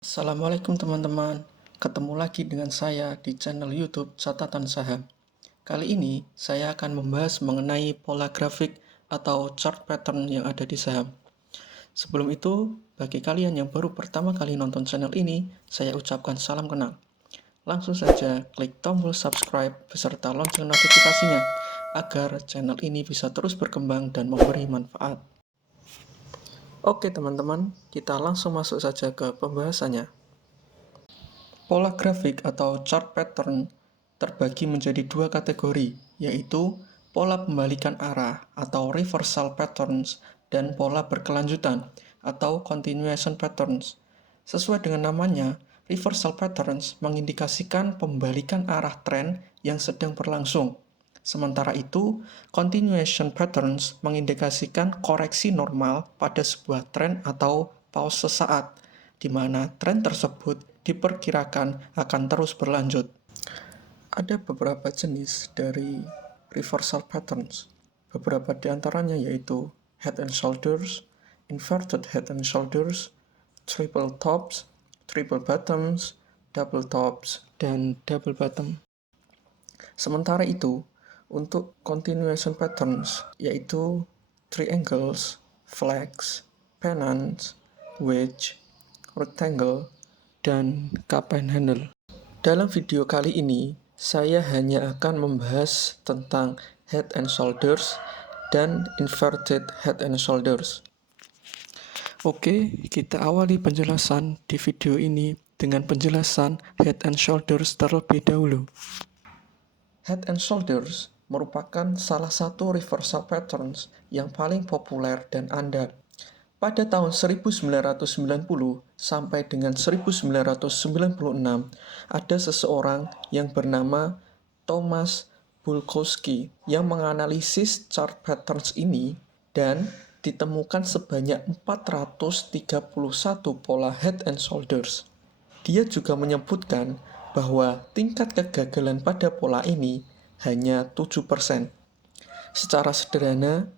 Assalamualaikum teman-teman, ketemu lagi dengan saya di channel YouTube Catatan Saham. Kali ini saya akan membahas mengenai pola grafik atau chart pattern yang ada di saham. Sebelum itu, bagi kalian yang baru pertama kali nonton channel ini, saya ucapkan salam kenal. Langsung saja klik tombol subscribe beserta lonceng notifikasinya agar channel ini bisa terus berkembang dan memberi manfaat. Oke teman-teman, kita langsung masuk saja ke pembahasannya. Pola grafik atau chart pattern terbagi menjadi dua kategori, yaitu pola pembalikan arah atau reversal patterns dan pola berkelanjutan atau continuation patterns. Sesuai dengan namanya, reversal patterns mengindikasikan pembalikan arah tren yang sedang berlangsung. Sementara itu, continuation patterns mengindikasikan koreksi normal pada sebuah tren atau pause sesaat, di mana tren tersebut diperkirakan akan terus berlanjut. Ada beberapa jenis dari reversal patterns. Beberapa di antaranya yaitu head and shoulders, inverted head and shoulders, triple tops, triple bottoms, double tops, dan double bottom. Sementara itu, untuk continuation patterns yaitu triangles, flags, pennants, wedge, rectangle, dan cup and handle. Dalam video kali ini, saya hanya akan membahas tentang head and shoulders dan inverted head and shoulders. Oke, kita awali penjelasan di video ini dengan penjelasan head and shoulders terlebih dahulu. Head and shoulders merupakan salah satu reversal patterns yang paling populer dan andal. Pada tahun 1990 sampai dengan 1996, ada seseorang yang bernama Thomas Bulkowski yang menganalisis chart patterns ini dan ditemukan sebanyak 431 pola head and shoulders. Dia juga menyebutkan bahwa tingkat kegagalan pada pola ini hanya 7%. Secara sederhana,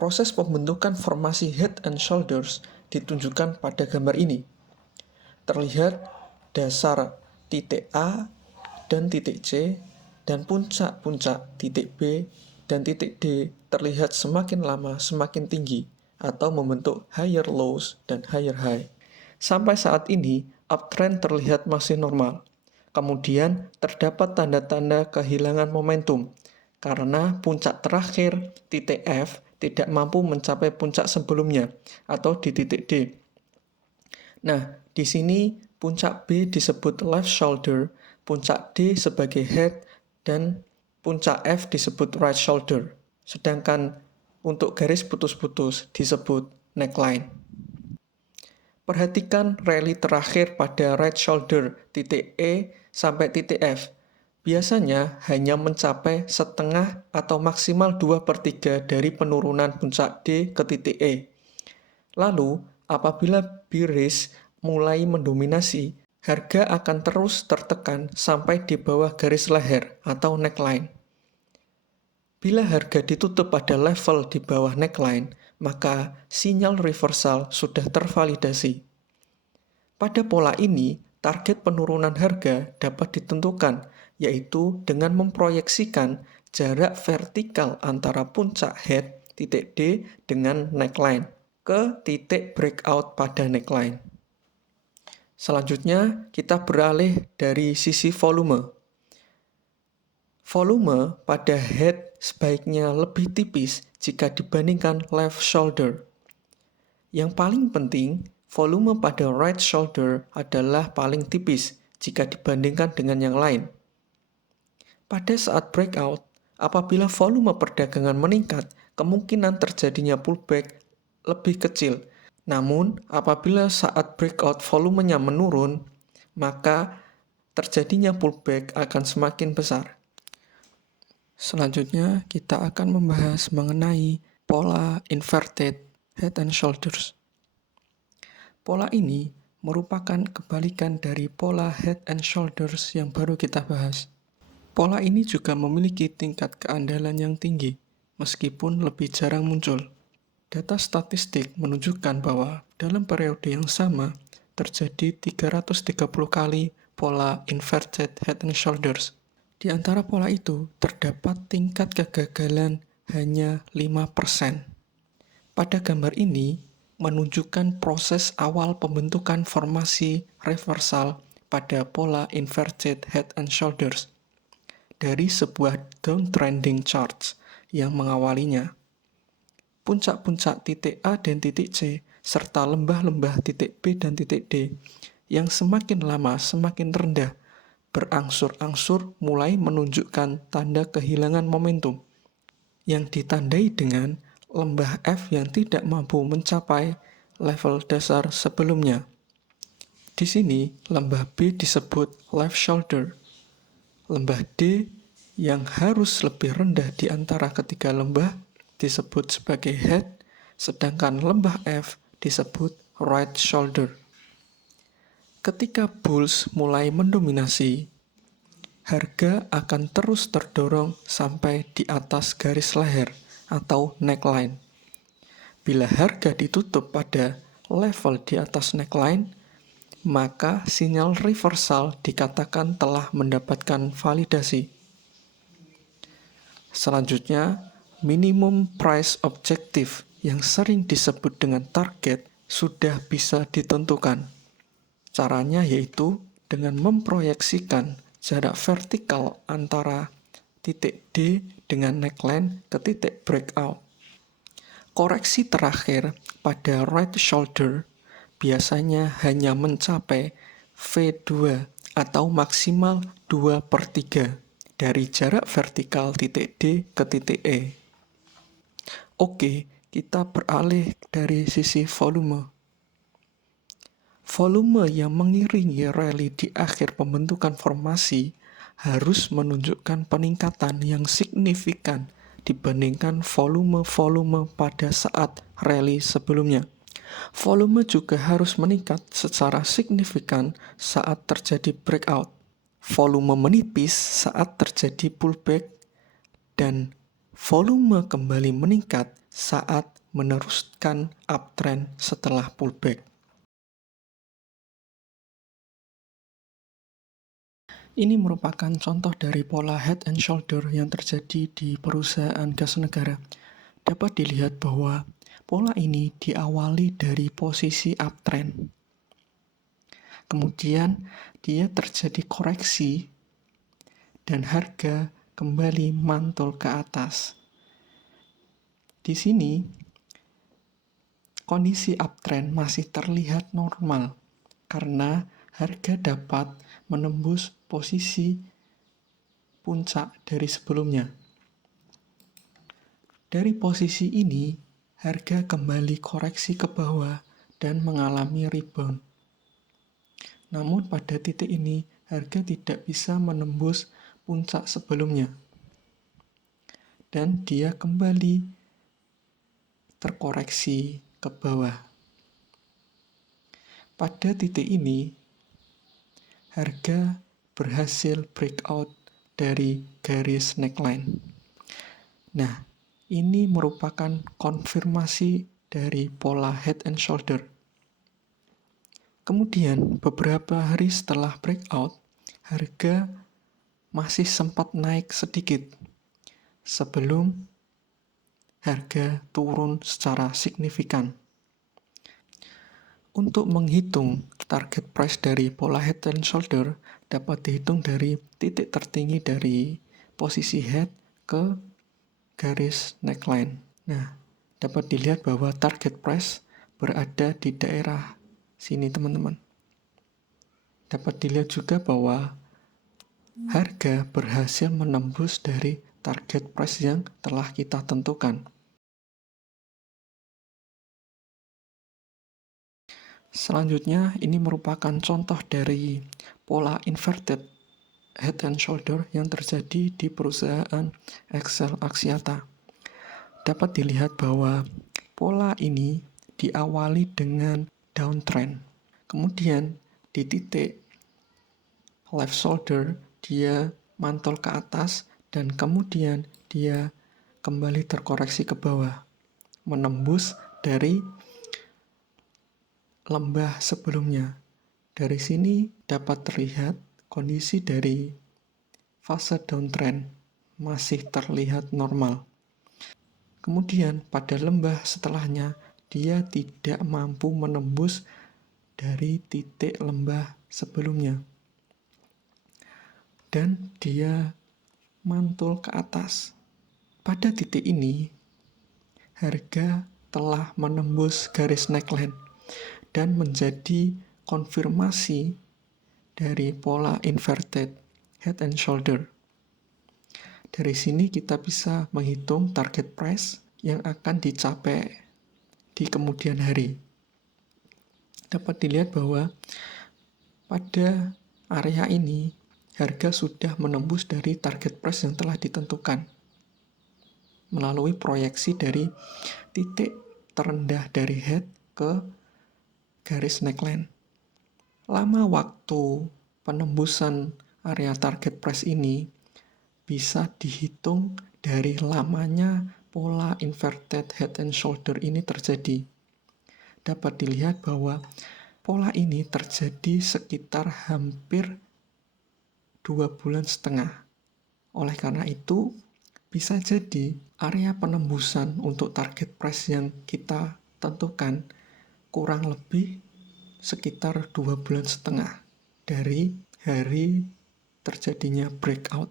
proses pembentukan formasi head and shoulders ditunjukkan pada gambar ini. Terlihat dasar titik A dan titik C, dan puncak-puncak titik B dan titik D terlihat semakin lama semakin tinggi, atau membentuk higher lows dan higher high. Sampai saat ini, uptrend terlihat masih normal. Kemudian terdapat tanda-tanda kehilangan momentum, karena puncak terakhir titik F tidak mampu mencapai puncak sebelumnya, atau di titik D. Nah, di sini puncak B disebut left shoulder, puncak D sebagai head, dan puncak F disebut right shoulder. Sedangkan untuk garis putus-putus disebut neckline. Perhatikan rally terakhir pada right shoulder titik E sampai titik F. Biasanya hanya mencapai setengah atau maksimal 2/3 dari penurunan puncak D ke titik E. Lalu, apabila bearish mulai mendominasi, harga akan terus tertekan sampai di bawah garis leher atau neckline. Bila harga ditutup pada level di bawah neckline, maka sinyal reversal sudah tervalidasi. Pada pola ini, target penurunan harga dapat ditentukan, yaitu dengan memproyeksikan jarak vertikal antara puncak head titik D dengan neckline ke titik breakout pada neckline. Selanjutnya, kita beralih dari sisi volume. Volume pada head sebaiknya lebih tipis jika dibandingkan left shoulder. Yang paling penting, volume pada right shoulder adalah paling tipis jika dibandingkan dengan yang lain. Pada saat breakout, apabila volume perdagangan meningkat, kemungkinan terjadinya pullback lebih kecil. Namun, apabila saat breakout volumenya menurun, maka terjadinya pullback akan semakin besar. Selanjutnya, kita akan membahas mengenai pola inverted head and shoulders. Pola ini merupakan kebalikan dari pola head and shoulders yang baru kita bahas. Pola ini juga memiliki tingkat keandalan yang tinggi, meskipun lebih jarang muncul. Data statistik menunjukkan bahwa dalam periode yang sama, terjadi 330 kali pola inverted head and shoulders. Di antara pola itu, terdapat tingkat kegagalan hanya 5%. Pada gambar ini, menunjukkan proses awal pembentukan formasi reversal pada pola inverted head and shoulders dari sebuah downtrending charts yang mengawalinya. Puncak-puncak titik A dan titik C, serta lembah-lembah titik B dan titik D, yang semakin lama semakin rendah, berangsur-angsur mulai menunjukkan tanda kehilangan momentum, yang ditandai dengan lembah F yang tidak mampu mencapai level dasar sebelumnya. Di sini, lembah B disebut left shoulder. Lembah D yang harus lebih rendah di antara ketiga lembah disebut sebagai head, sedangkan lembah F disebut right shoulder. Ketika bulls mulai mendominasi, harga akan terus terdorong sampai di atas garis leher atau neckline. Bila harga ditutup pada level di atas neckline, maka sinyal reversal dikatakan telah mendapatkan validasi. Selanjutnya, minimum price objective yang sering disebut dengan target sudah bisa ditentukan. Caranya yaitu dengan memproyeksikan jarak vertikal antara titik D dengan neckline ke titik breakout. Koreksi terakhir pada right shoulder biasanya hanya mencapai V2 atau maksimal 2/3 dari jarak vertikal titik D ke titik E. Oke, kita beralih dari sisi volume. Volume yang mengiringi rally di akhir pembentukan formasi harus menunjukkan peningkatan yang signifikan dibandingkan volume-volume pada saat rally sebelumnya. Volume juga harus meningkat secara signifikan saat terjadi breakout. Volume menipis saat terjadi pullback, dan volume kembali meningkat saat meneruskan uptrend setelah pullback. Ini merupakan contoh dari pola head and shoulder yang terjadi di perusahaan gas negara. Dapat dilihat bahwa pola ini diawali dari posisi uptrend. Kemudian dia terjadi koreksi dan harga kembali mantul ke atas. Di sini kondisi uptrend masih terlihat normal karena harga dapat menembus posisi puncak dari sebelumnya. Dari posisi ini, harga kembali koreksi ke bawah dan mengalami rebound. Namun pada titik ini, harga tidak bisa menembus puncak sebelumnya. Dan dia kembali terkoreksi ke bawah. Pada titik ini, harga berhasil breakout dari garis neckline. Nah, ini merupakan konfirmasi dari pola head and shoulder. Kemudian, beberapa hari setelah breakout, harga masih sempat naik sedikit sebelum harga turun secara signifikan. Untuk menghitung target price dari pola head and shoulder dapat dihitung dari titik tertinggi dari posisi head ke garis neckline. Nah, dapat dilihat bahwa target price berada di daerah sini, teman-teman. Dapat dilihat juga bahwa harga berhasil menembus dari target price yang telah kita tentukan. Selanjutnya, ini merupakan contoh dari pola inverted head and shoulder yang terjadi di perusahaan Excel Axiata. Dapat dilihat bahwa pola ini diawali dengan downtrend. Kemudian di titik left shoulder dia mantul ke atas dan kemudian dia kembali terkoreksi ke bawah, menembus dari lembah sebelumnya. Dari sini dapat terlihat kondisi dari fase downtrend masih terlihat normal. Kemudian pada lembah setelahnya, dia tidak mampu menembus dari titik lembah sebelumnya. Dan dia mantul ke atas. Pada titik ini, harga telah menembus garis neckline dan menjadi konfirmasi dari pola inverted head and shoulder. Dari sini kita bisa menghitung target price yang akan dicapai di kemudian hari. Dapat dilihat bahwa pada area ini harga sudah menembus dari target price yang telah ditentukan melalui proyeksi dari titik terendah dari head ke garis neckline. Lama waktu penembusan area target price ini bisa dihitung dari lamanya pola inverted head and shoulder ini terjadi. Dapat dilihat bahwa pola ini terjadi sekitar hampir 2,5 bulan. Oleh karena itu, bisa jadi area penembusan untuk target price yang kita tentukan kurang lebih sekitar 2,5 bulan dari hari terjadinya breakout.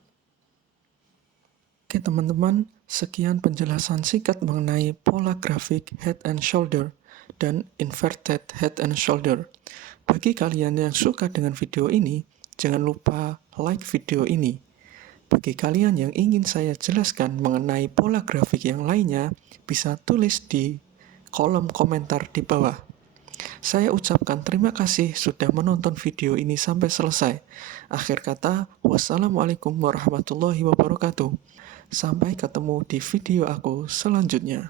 Oke teman-teman, sekian penjelasan singkat mengenai pola grafik head and shoulder dan inverted head and shoulder. Bagi kalian yang suka dengan video ini, jangan lupa like video ini. Bagi kalian yang ingin saya jelaskan mengenai pola grafik yang lainnya, bisa tulis di kolom komentar di bawah. Saya ucapkan terima kasih sudah menonton video ini sampai selesai. Akhir kata, wassalamualaikum warahmatullahi wabarakatuh. Sampai ketemu di video aku selanjutnya.